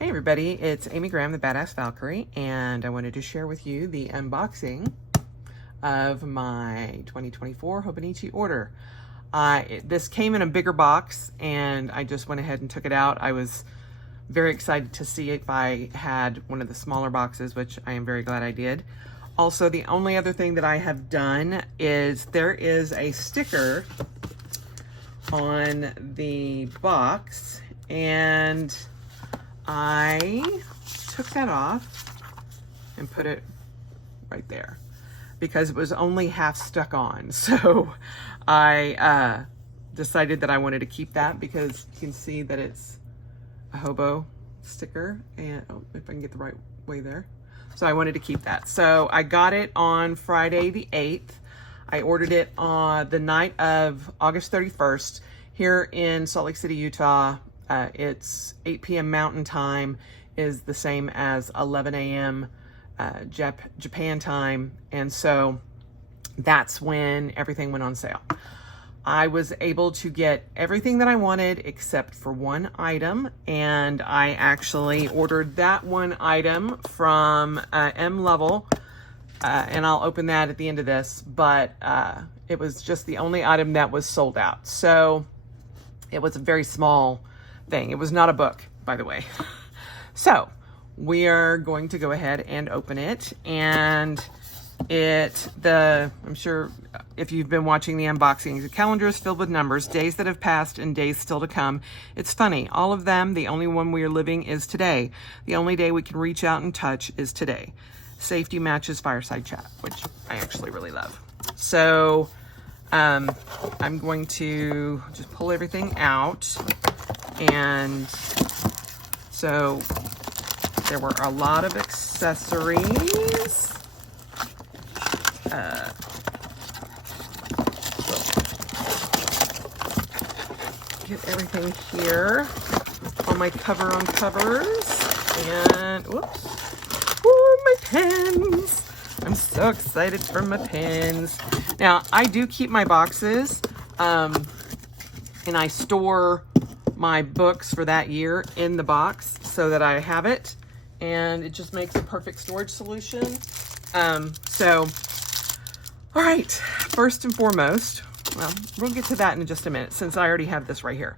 Hey everybody, it's Amy Graham, the Badass Valkyrie, and I wanted to share with you the unboxing of my 2024 Hobonichi order. This came in a bigger box and I just went ahead and took it out. I was very excited to see if I had one of the smaller boxes, which I am very glad I did. Also, the only other thing that I have done is there is a sticker on the box, and I took that off and put it right there because it was only half stuck on. So I decided that I wanted to keep that because you can see that it's a hobo sticker, and if I can get the right way there. So I wanted to keep that. So I got it on Friday the 8th. I ordered it on the night of August 31st here in Salt Lake City, Utah. It's 8 p.m. Mountain Time is the same as 11 a.m. Japan time. And so that's when everything went on sale. I was able to get everything that I wanted except for one item. And I actually ordered that one item from Lovewell. And I'll open that at the end of this. But it was just the only item that was sold out. So it was a very small thing. It was not a book, by the way. So we are going to go ahead and open it, and I'm sure if you've been watching the unboxing, the calendar is filled with numbers, days that have passed and days still to come. It's funny, all of them, the only one we are living is today. The only day we can reach out and touch is today. Safety matches fireside chat, which I actually really love. So I'm going to just pull everything out. And so there were a lot of accessories. Get everything here. All my cover on covers. And whoops. Ooh, my pens. I'm so excited for my pens. Now, I do keep my boxes, and I store my books for that year in the box so that I have it, and it just makes a perfect storage solution. So, all right, first and foremost, well, we'll get to that in just a minute since I already have this right here.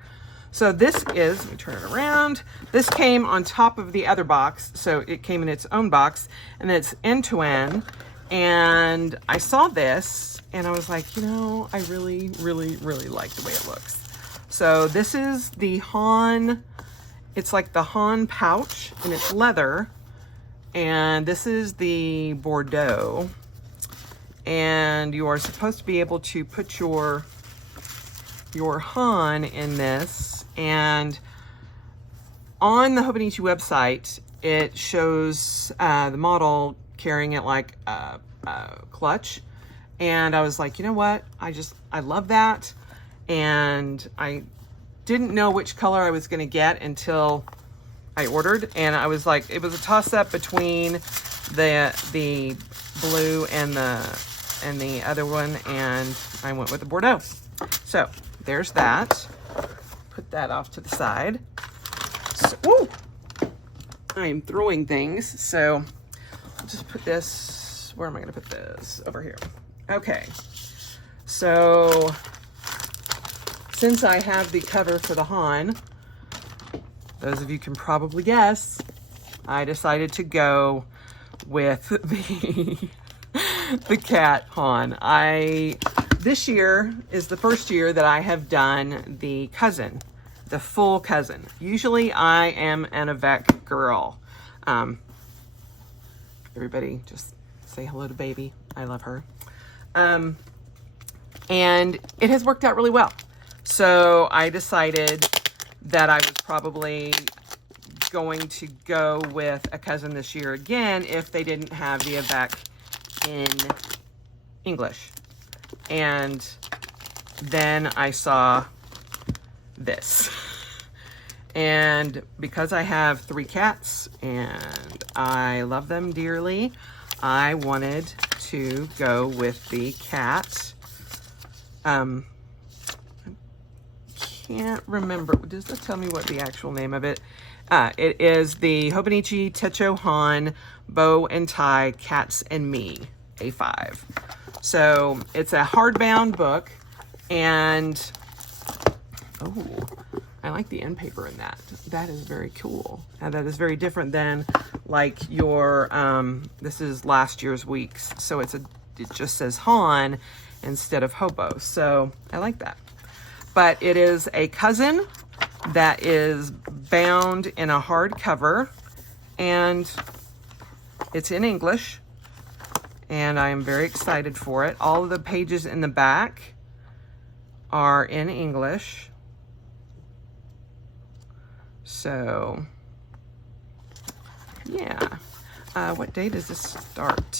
So this is, let me turn it around. This came on top of the other box, so it came in its own box, and then it's end-to-end. And I saw this, and I was like, you know, I really, really, really like the way it looks. So this is the Han, it's like the Han pouch, and it's leather. And this is the Bordeaux. And you are supposed to be able to put your Han in this. And on the Hobonichi website, it shows the model carrying it like a clutch. And I was like, you know what? I love that. And I didn't know which color I was going to get until I ordered. And I was like, it was a toss-up between the blue and the other one, and I went with the Bordeaux. So there's that. Put that off to the side. So, woo! I am throwing things, so I'll just put this, where am I going to put this? Over here. Okay. So since I have the cover for the Han, those of you can probably guess, I decided to go with the cat Han. This year is the first year that I have done the cousin, the full cousin. Usually I am an Avec girl. Everybody just say hello to baby. I love her. And it has worked out really well. So I decided that I was probably going to go with a cousin this year again if they didn't have the Avec in English. And then I saw this. And because I have 3 cats and I love them dearly, I wanted to go with the cat. Can't remember. Does that tell me what the actual name of it? It is the Hobonichi Techo Han Bow and Tie Cats and Me A5. So it's a hardbound book, and oh, I like the end paper in that. That is very cool. And that is very different than like your, this is last year's weeks. So it just says Han instead of Hobo. So I like that. But it is a cousin that is bound in a hardcover, and it's in English. And I am very excited for it. All of the pages in the back are in English. So, yeah. What day does this start?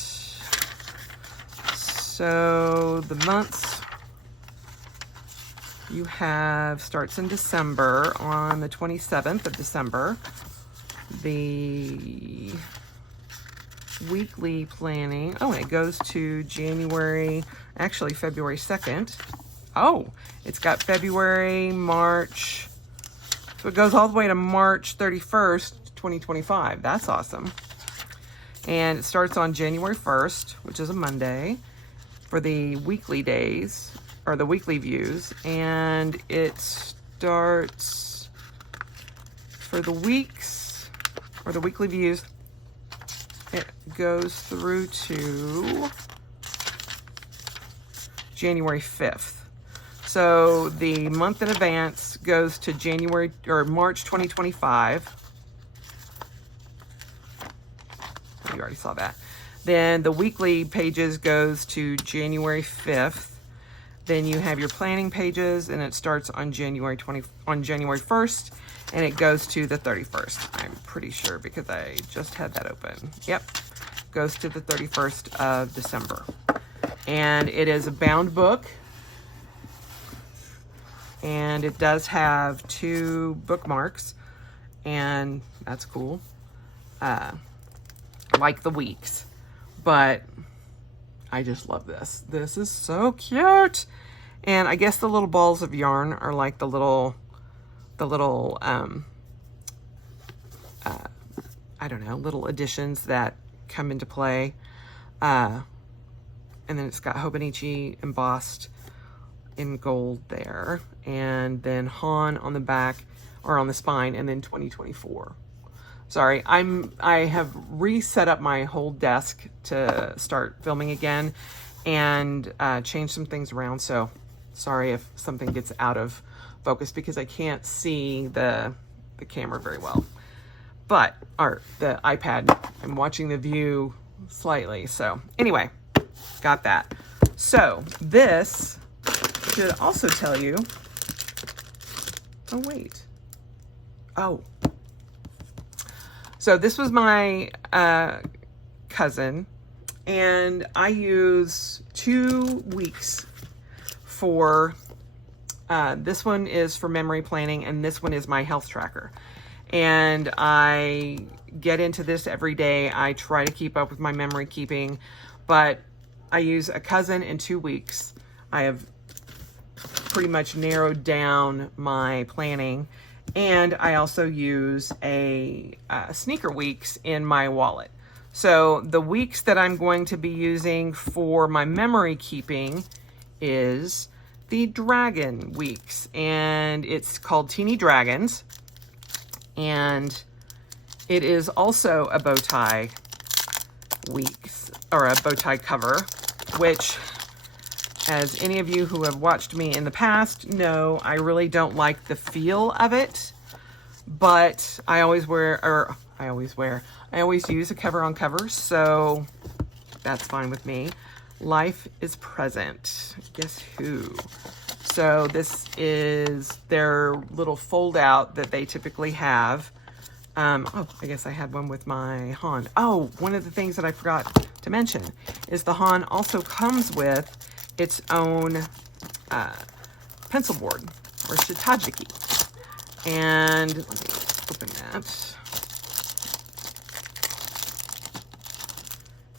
So, the months you have starts in December on the 27th of December. The weekly planning, oh, and it goes to January, actually February 2nd. Oh, it's got February, March, so it goes all the way to March 31st, 2025. That's awesome. And it starts on January 1st, which is a Monday, for the weekly days, or the weekly views. And it starts for the weeks, or the weekly views, it goes through to January 5th. So the month in advance goes to January or March 2025. You already saw that. Then the weekly pages goes to January 5th. Then you have your planning pages, and it starts on January 1st, and it goes to the 31st. I'm pretty sure because I just had that open. Yep, goes to the 31st of December. And it is a bound book, and it does have 2 bookmarks, and that's cool. Like the weeks, but I just love this. This is so cute. And I guess the little balls of yarn are like the little I don't know, little additions that come into play. And then it's got Hobonichi embossed in gold there, and then Han on the back, or on the spine, and then 2024. Sorry, I have reset up my whole desk to start filming again, and changed some things around, so sorry if something gets out of focus because I can't see the camera very well. But, or the iPad, I'm watching the view slightly, so anyway, got that. So this should also tell you, oh wait, oh. So this was my cousin, and I use 2 weeks for, this one is for memory planning, and this one is my health tracker. And I get into this every day. I try to keep up with my memory keeping, but I use a cousin in 2 weeks. I have pretty much narrowed down my planning. And I also use a sneaker weeks in my wallet. So the weeks that I'm going to be using for my memory keeping is the Dragon weeks. And it's called Teeny Dragons. And it is also a bow tie weeks, or a bow tie cover, which, as any of you who have watched me in the past know, I really don't like the feel of it, but I always use a cover on cover, so that's fine with me. Life is present. Guess who? So this is their little fold out that they typically have. Oh, I guess I had one with my Han. Oh, one of the things that I forgot to mention is the Han also comes with its own pencil board, or shitajiki. And let me open that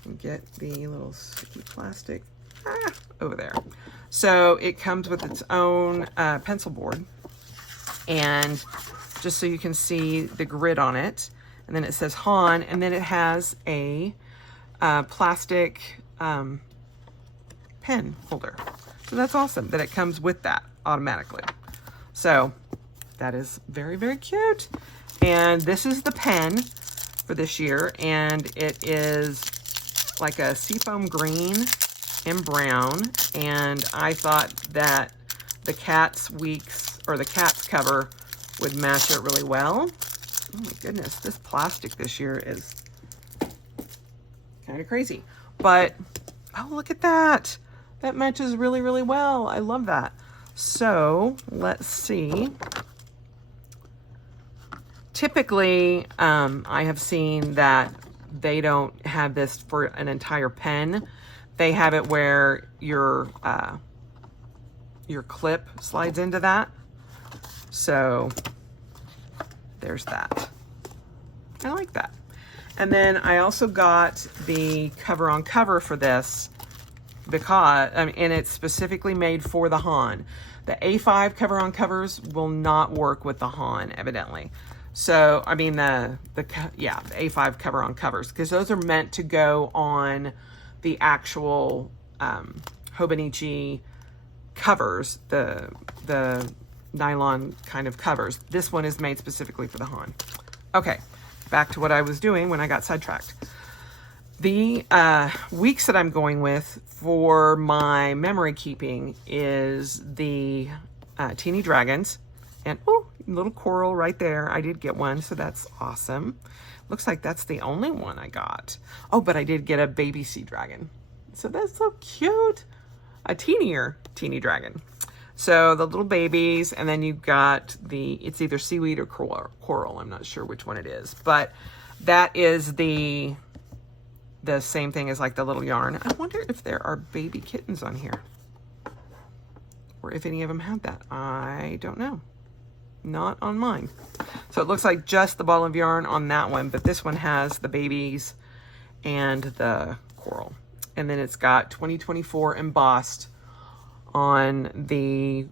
and get the little sticky plastic over there. So it comes with its own pencil board, and just so you can see the grid on it. And then it says Han, and then it has a plastic pen holder. So that's awesome that it comes with that automatically. So that is very, very cute. And this is the pen for this year, and it is like a seafoam green and brown. And I thought that the cat's weeks, or the cat's cover, would match it really well. Oh my goodness, this plastic this year is kind of crazy. But, oh, look at that. That matches really, really well. I love that. So, let's see. Typically, I have seen that they don't have this for an entire pen. They have it where your clip slides into that. So, there's that. I like that. And then I also got the cover on cover for this because, and it's specifically made for the Han. The A5 cover on covers will not work with the Han, evidently. So, I mean, the A5 cover on covers, because those are meant to go on the actual Hobonichi covers, the nylon kind of covers. This one is made specifically for the Han. Okay, back to what I was doing when I got sidetracked. The weeks that I'm going with for my memory keeping is the Teeny Dragons. And, oh, little coral right there. I did get one, so that's awesome. Looks like that's the only one I got. Oh, but I did get a baby sea dragon. So that's so cute. A teeny dragon. So the little babies, and then you've got it's either seaweed or coral. I'm not sure which one it is, but that is the same thing as like the little yarn. I wonder if there are baby kittens on here, or if any of them have that. I don't know. Not on mine. So it looks like just the ball of yarn on that one, but this one has the babies and the coral. And then it's got 2024 embossed on the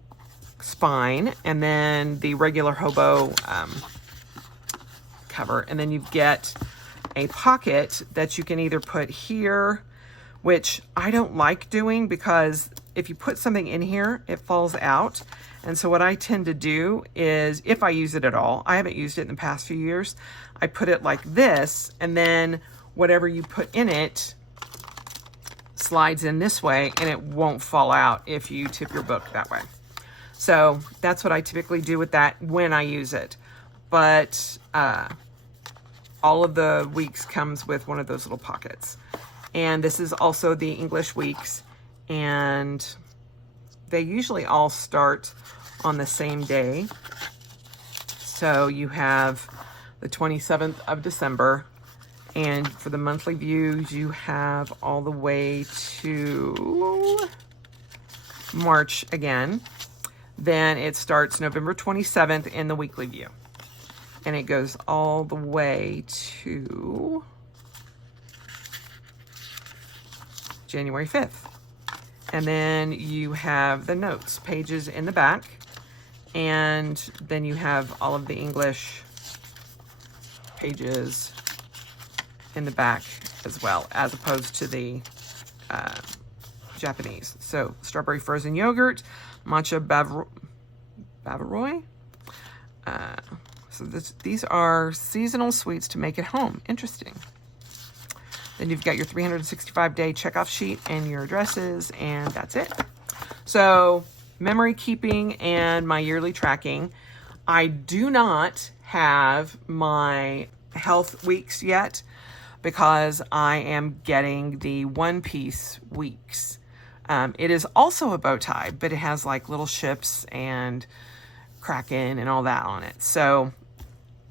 spine, and then the regular hobo cover. And then you get a pocket that you can either put here, which I don't like doing because if you put something in here, it falls out. And so what I tend to do is, if I use it at all, I haven't used it in the past few years, I put it like this, and then whatever you put in it slides in this way, and it won't fall out if you tip your book that way. So that's what I typically do with that when I use it. But all of the weeks comes with one of those little pockets. And this is also the English weeks, and they usually all start on the same day. So you have the 27th of December, and for the monthly views, you have all the way to March again. Then it starts November 27th in the weekly view, and it goes all the way to January 5th. And then you have the notes pages in the back, and then you have all of the English pages in the back as well, as opposed to the Japanese. So strawberry frozen yogurt, matcha Bavaroy. So these are seasonal sweets to make at home. Interesting. Then you've got your 365-day checkoff sheet and your addresses, and that's it. So memory keeping and my yearly tracking. I do not have my health weeks yet because I am getting the One Piece weeks. It is also a bow tie, but it has like little ships and Kraken and all that on it. So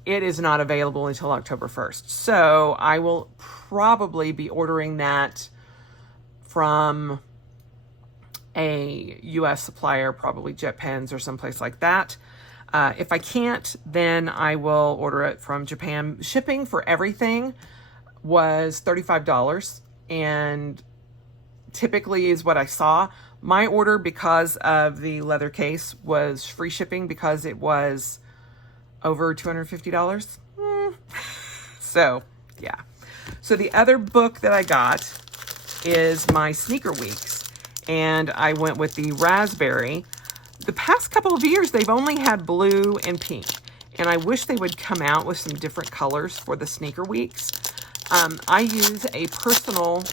it is not available until October 1st. So I will probably be ordering that from a US supplier, probably Jet Pens or someplace like that. If I can't, then I will order it from Japan. Shipping for everything was $35, and typically is what I saw. My order, because of the leather case, was free shipping because it was over $250. So, yeah. So the other book that I got is my Sneaker Weeks, and I went with the raspberry. The past couple of years, they've only had blue and pink, and I wish they would come out with some different colors for the Sneaker Weeks. I use a personal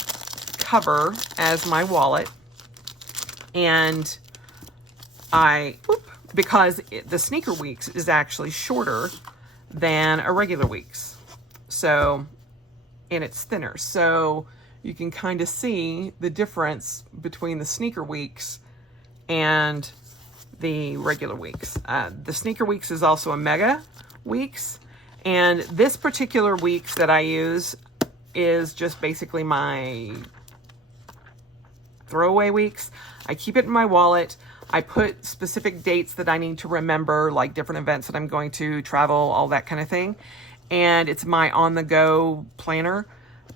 cover as my wallet, and because the Sneaker Weeks is actually shorter than a regular Weeks. So, and it's thinner. So you can kind of see the difference between the Sneaker Weeks and the regular Weeks. The Sneaker Weeks is also a Mega Weeks. And this particular Weeks that I use is just basically my throwaway Weeks. I keep it in my wallet. I put specific dates that I need to remember, like different events that I'm going to travel, all that kind of thing. And it's my on-the-go planner.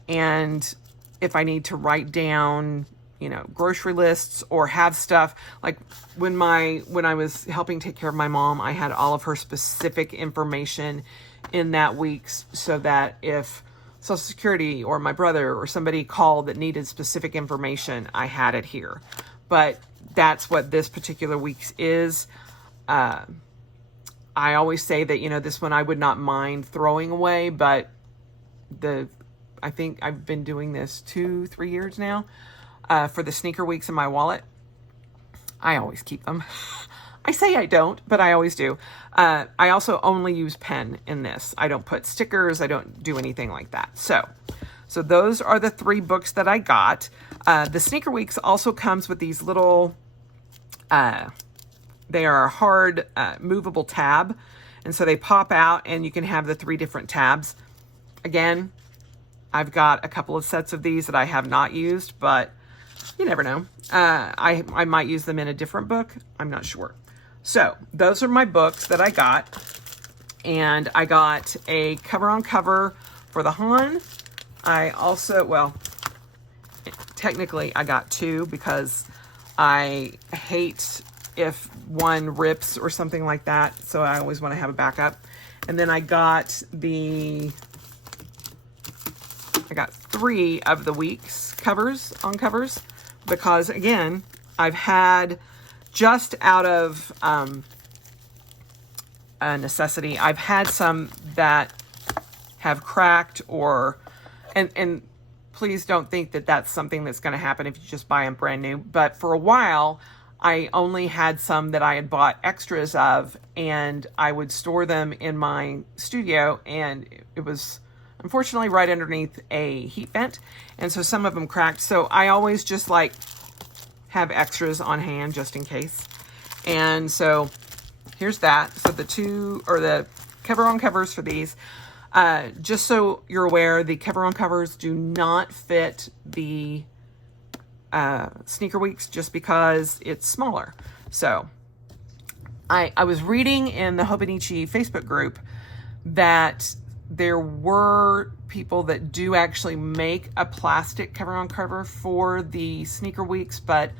And if I need to write down, you know, grocery lists or have stuff, like when I was helping take care of my mom, I had all of her specific information in that Weeks, so that if Social Security or my brother or somebody called that needed specific information, I had it here. But that's what this particular Weeks is. I always say that, you know, this one I would not mind throwing away, but I think I've been doing this 2-3 years now for the Sneaker Weeks in my wallet. I always keep them. I say I don't, but I always do. I also only use pen in this. I don't put stickers. I don't do anything like that. So those are the 3 books that I got. The Sneaker Weeks also comes with these little, they are a hard movable tab. And so they pop out and you can have the 3 different tabs. Again, I've got a couple of sets of these that I have not used, but you never know. I might use them in a different book. I'm not sure. So those are my books that I got. And I got a cover-on-cover for the Han. I also, well, technically I got 2 because I hate if one rips or something like that. So I always want to have a backup. And then I got 3 of the Weeks covers because, again, I've had, just out of a necessity, I've had some that have cracked and please don't think that that's something that's going to happen if you just buy them brand new. But for a while, I only had some that I had bought extras of, and I would store them in my studio, and it was unfortunately right underneath a heat vent, and so some of them cracked. So I always just like have extras on hand just in case. And so here's that. So the cover-on covers for these, just so you're aware, the cover-on covers do not fit the Sneaker Weeks just because it's smaller. So I was reading in the Hobonichi Facebook group that there were people that do actually make a plastic cover-on cover for the Sneaker Weeks, but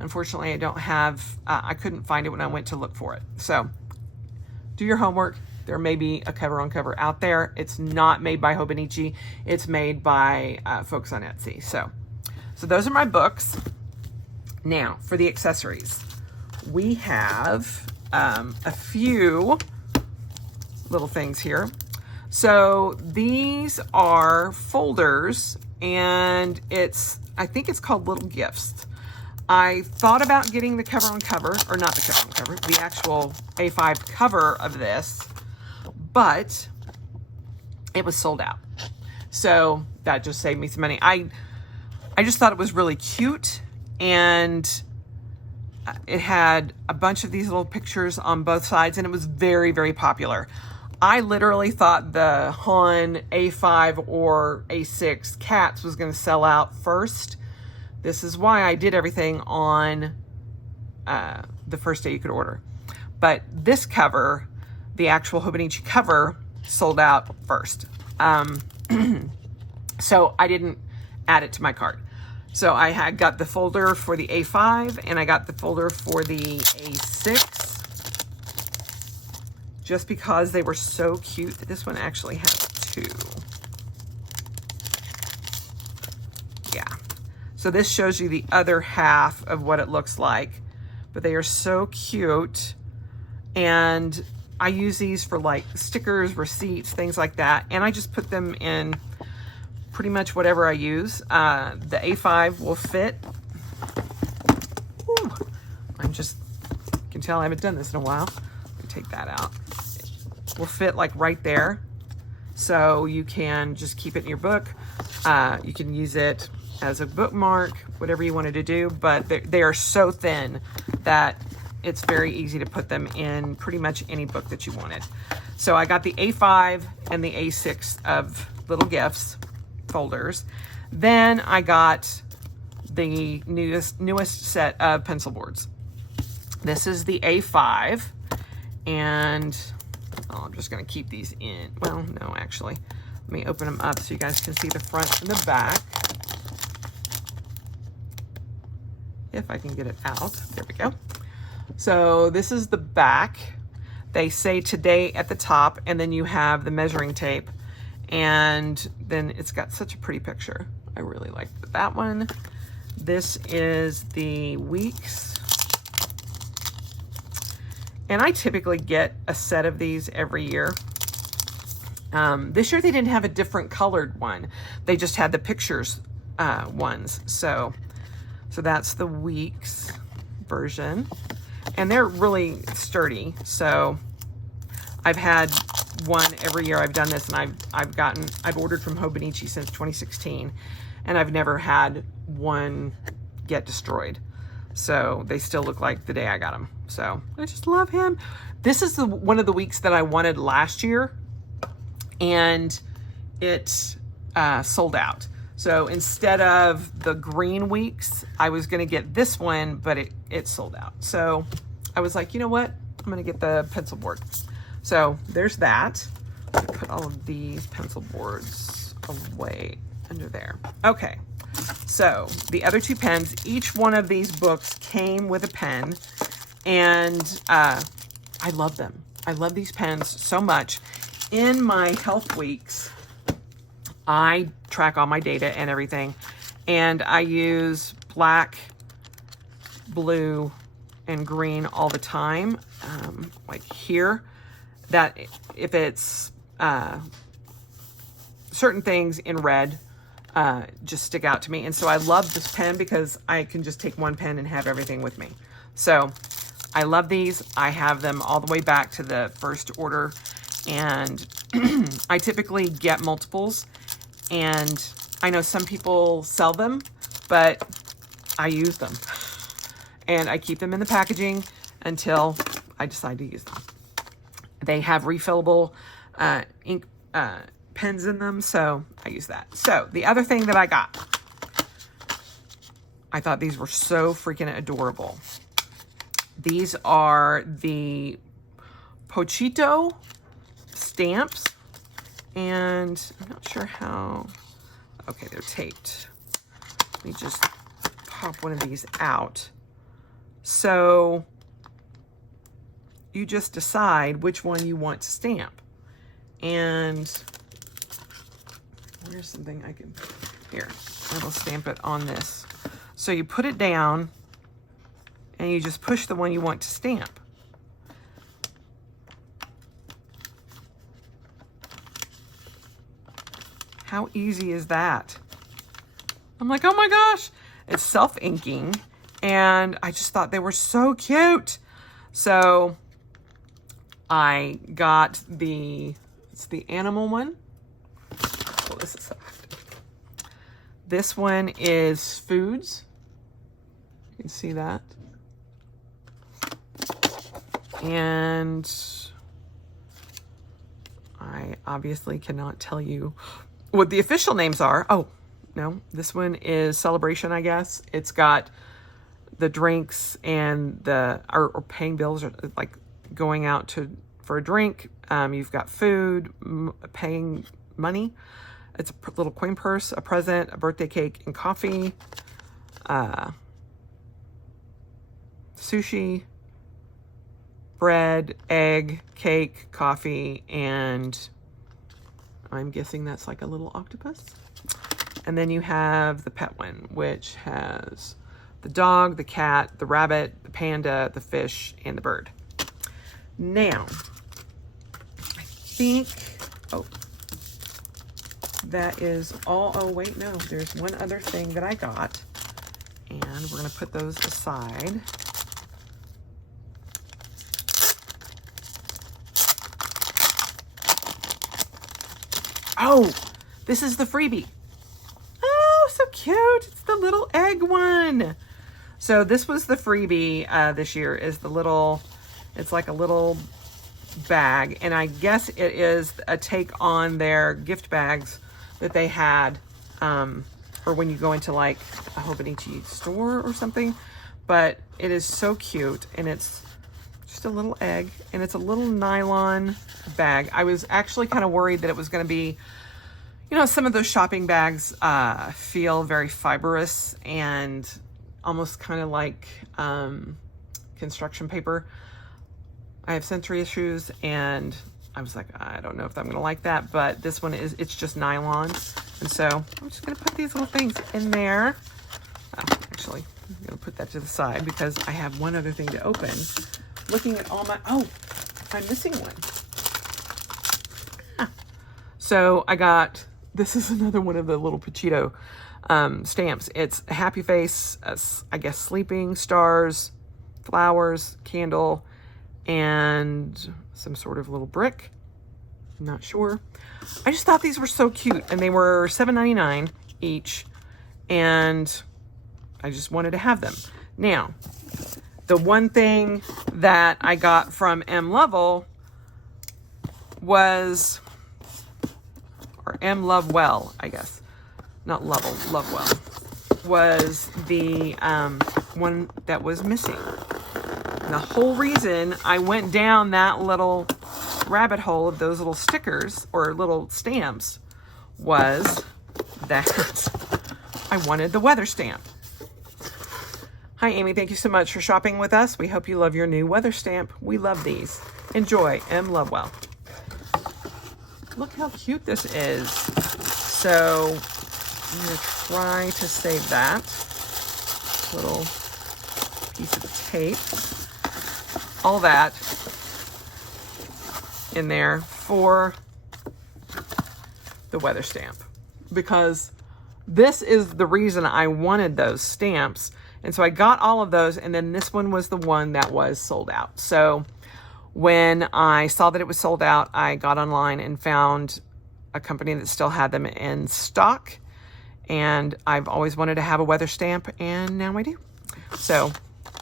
unfortunately I don't have, I couldn't find it when I went to look for it. So do your homework. There may be a cover-on cover out there. It's not made by Hobonichi. It's made by folks on Etsy. So those are my books. Now for the accessories, we have a few little things here. So these are folders, and I think it's called Little Gifts. I thought about getting the cover-on cover, or not the cover-on cover, the actual A5 cover of this, but it was sold out. So that just saved me some money. I just thought it was really cute, and it had a bunch of these little pictures on both sides, and it was very, very popular. I literally thought the Han A5 or A6 cats was going to sell out first. This is why I did everything on the first day you could order. But this cover, the actual Hobonichi cover, sold out first. So I didn't add it to my cart. So I had got the folder for the A5 and I got the folder for the A6. just because they were so cute. This one actually has 2. Yeah. So this shows you the other half of what it looks like, but they are so cute. And I use these for like stickers, receipts, things like that. And I just put them in pretty much whatever I use. The A5 will fit. Ooh, you can tell I haven't done this in a while. Let me take that out. It will fit like right there. So you can just keep it in your book. You can use it as a bookmark, whatever you wanted to do, but they are so thin that it's very easy to put them in pretty much any book that you wanted. So I got the A5 and the A6 of little gifts folders. Then I got the newest set of pencil boards. This is the A5, and I'm just gonna keep these in. Well, no, actually, let me open them up so you guys can see the front and the back. If I can get it out, there we go. So this is the back. They say today at the top, and then you have the measuring tape, and then it's got such a pretty picture. I really like that one. This is the weeks. And I typically get a set of these every year. This year they didn't have a different colored one. They just had the pictures ones. So that's the weeks version. And they're really sturdy. So I've had one every year I've done this, and I've ordered from Hobonichi since 2016, and I've never had one get destroyed. So they still look like the day I got them. So I just love him. This is one of the weeks that I wanted last year, and it sold out. So instead of the green weeks, I was gonna get this one, but it sold out. So I was like, you know what? I'm gonna get the pencil board. So there's that. Let me put all of these pencil boards away under there. Okay, so the other 2 pens, each one of these books came with a pen, and I love them. I love these pens so much. In my health weeks, I track all my data and everything, and I use black, blue, and green all the time. Like here, that if it's certain things in red just stick out to me. And so I love this pen because I can just take one pen and have everything with me. So I love these. I have them all the way back to the first order, and I typically get multiples, and I know some people sell them, but I use them, and I keep them in the packaging until I decide to use them. They have refillable ink pens in them, so I use that. So the other thing that I got, I thought these were so freaking adorable. These are the Pochito stamps, and I'm not sure how, okay, they're taped. Let me just pop one of these out. So you just decide which one you want to stamp. And here's something I can, here, I will stamp it on this. So you put it down and you just push the one you want to stamp. How easy is that? I'm like, oh my gosh, it's self-inking, and I just thought they were so cute. So I got it's the animal one. Pull this aside. This one is foods. You can see that. And I obviously cannot tell you what the official names are. Oh, no, this one is celebration, I guess. It's got the drinks and or paying bills, or like going out for a drink. You've got food, paying money. It's a little coin purse, a present, a birthday cake, and coffee. Sushi. bread, egg, cake, coffee, and I'm guessing that's like a little octopus. And then you have the pet one, which has the dog, the cat, the rabbit, the panda, the fish, and the bird. Now, I think, oh, that is all. Oh, wait, no, there's one other thing that I got. And we're going to put those aside. Oh, this is the freebie. Oh, so cute. It's the little egg one. So this was the freebie this year, is the little, it's like a little bag. And I guess it is a take on their gift bags that they had, or when you go into like a Hobonichi store or something. But it is so cute, and it's just a little egg, and it's a little nylon bag. I was actually kind of worried that it was going to be, you know, some of those shopping bags feel very fibrous and almost kind of like construction paper. I have sensory issues, and I was like, I don't know if I'm going to like that, but this one is, it's just nylon. And so I'm just going to put these little things in there. Actually, I'm going to put that to the side because I have one other thing to open. Looking at all my, oh, I'm missing one. So I got, this is another one of the little Pochito stamps. It's a happy face, I guess sleeping, stars, flowers, candle, and some sort of little brick. I'm not sure. I just thought these were so cute, and they were $7.99 each, and I just wanted to have them. Now, the one thing that I got from Lovewell was, or Lovewell, I guess, not Lovewell, was the one that was missing. And the whole reason I went down that little rabbit hole of those little stickers or little stamps was that I wanted the weather stamp. Hi, Amy. Thank you so much for shopping with us. We hope you love your new weather stamp. We love these. Enjoy. Lovewell. Look how cute this is. So I'm going to try to save that little piece of tape. All that in there for the weather stamp, because this is the reason I wanted those stamps. And so I got all of those, and then this one was the one that was sold out. So when I saw that it was sold out, I got online and found a company that still had them in stock. And I've always wanted to have a weather stamp, and now I do. So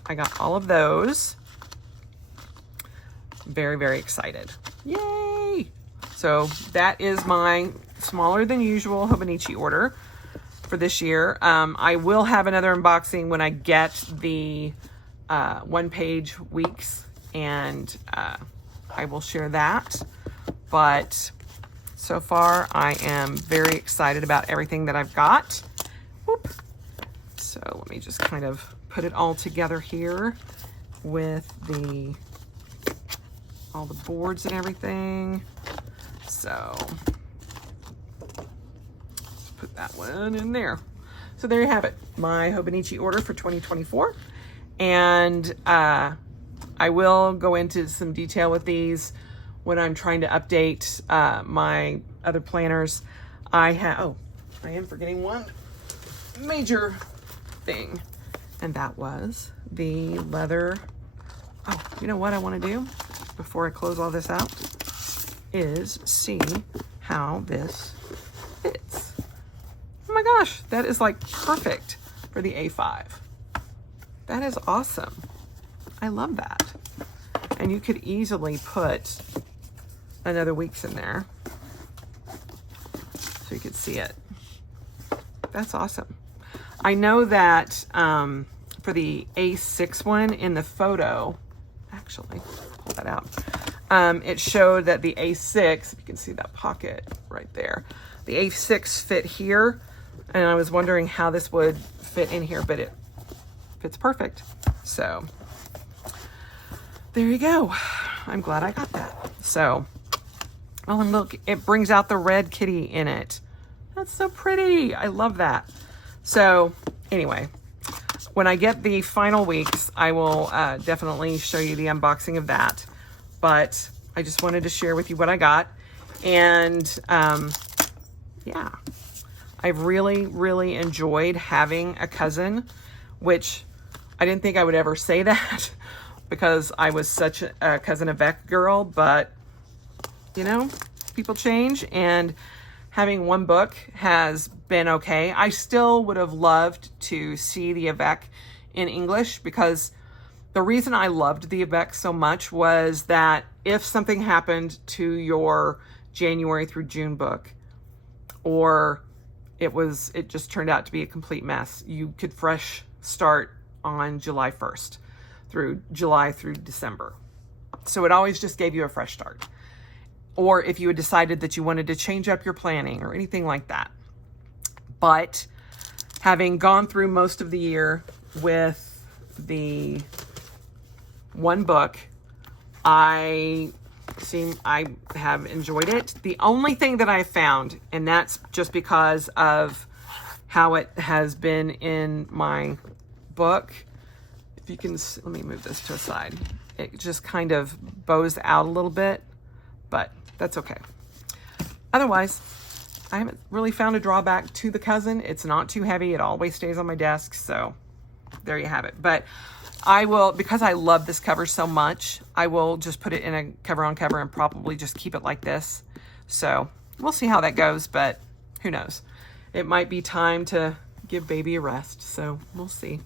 I got all of those. Very, very excited. Yay! So that is my smaller than usual Hobonichi order for this year. I will have another unboxing when I get the one-page weeks, and I will share that. But so far, I am very excited about everything that I've got. Whoop. So let me just kind of put it all together here with all the boards and everything. So let's put that one in there. So there you have it, my Hobonichi order for 2024. And I will go into some detail with these when I'm trying to update my other planners. I am forgetting one major thing, and that was the leather. Oh, you know what I want to do before I close all this out is see how this fits. Oh my gosh, that is like perfect for the A5. That is awesome. I love that. And you could easily put another weeks in there so you could see it. That's awesome. I know that for the A6 one in the photo, actually, pull that out. It showed that the A6, if you can see that pocket right there, the A6 fit here, and I was wondering how this would fit in here, but it fits perfect. So there you go. I'm glad I got that. So, oh, and look, it brings out the red kitty in it. That's so pretty. I love that. So anyway, when I get the final weeks, I will definitely show you the unboxing of that. But I just wanted to share with you what I got. And yeah, I've really, really enjoyed having a cousin, which I didn't think I would ever say that because I was such a Cousin Avec girl, but you know, people change, and having one book has been okay. I still would have loved to see the Avec in English, because the reason I loved the Avec so much was that if something happened to your January through June book, or it just turned out to be a complete mess, you could fresh start on July 1st through July through December. So it always just gave you a fresh start. Or if you had decided that you wanted to change up your planning or anything like that. But having gone through most of the year with the one book, I have enjoyed it. The only thing that I found, and that's just because of how it has been in my book, if you can, let me move this to a side. It just kind of bows out a little bit, but that's okay. Otherwise, I haven't really found a drawback to the cousin. It's not too heavy. It always stays on my desk. So there you have it. But I will, because I love this cover so much, I will just put it in a cover on cover and probably just keep it like this. So we'll see how that goes, but who knows? It might be time to give baby a rest. So we'll see.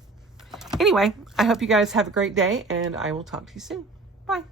Anyway, I hope you guys have a great day, and I will talk to you soon. Bye.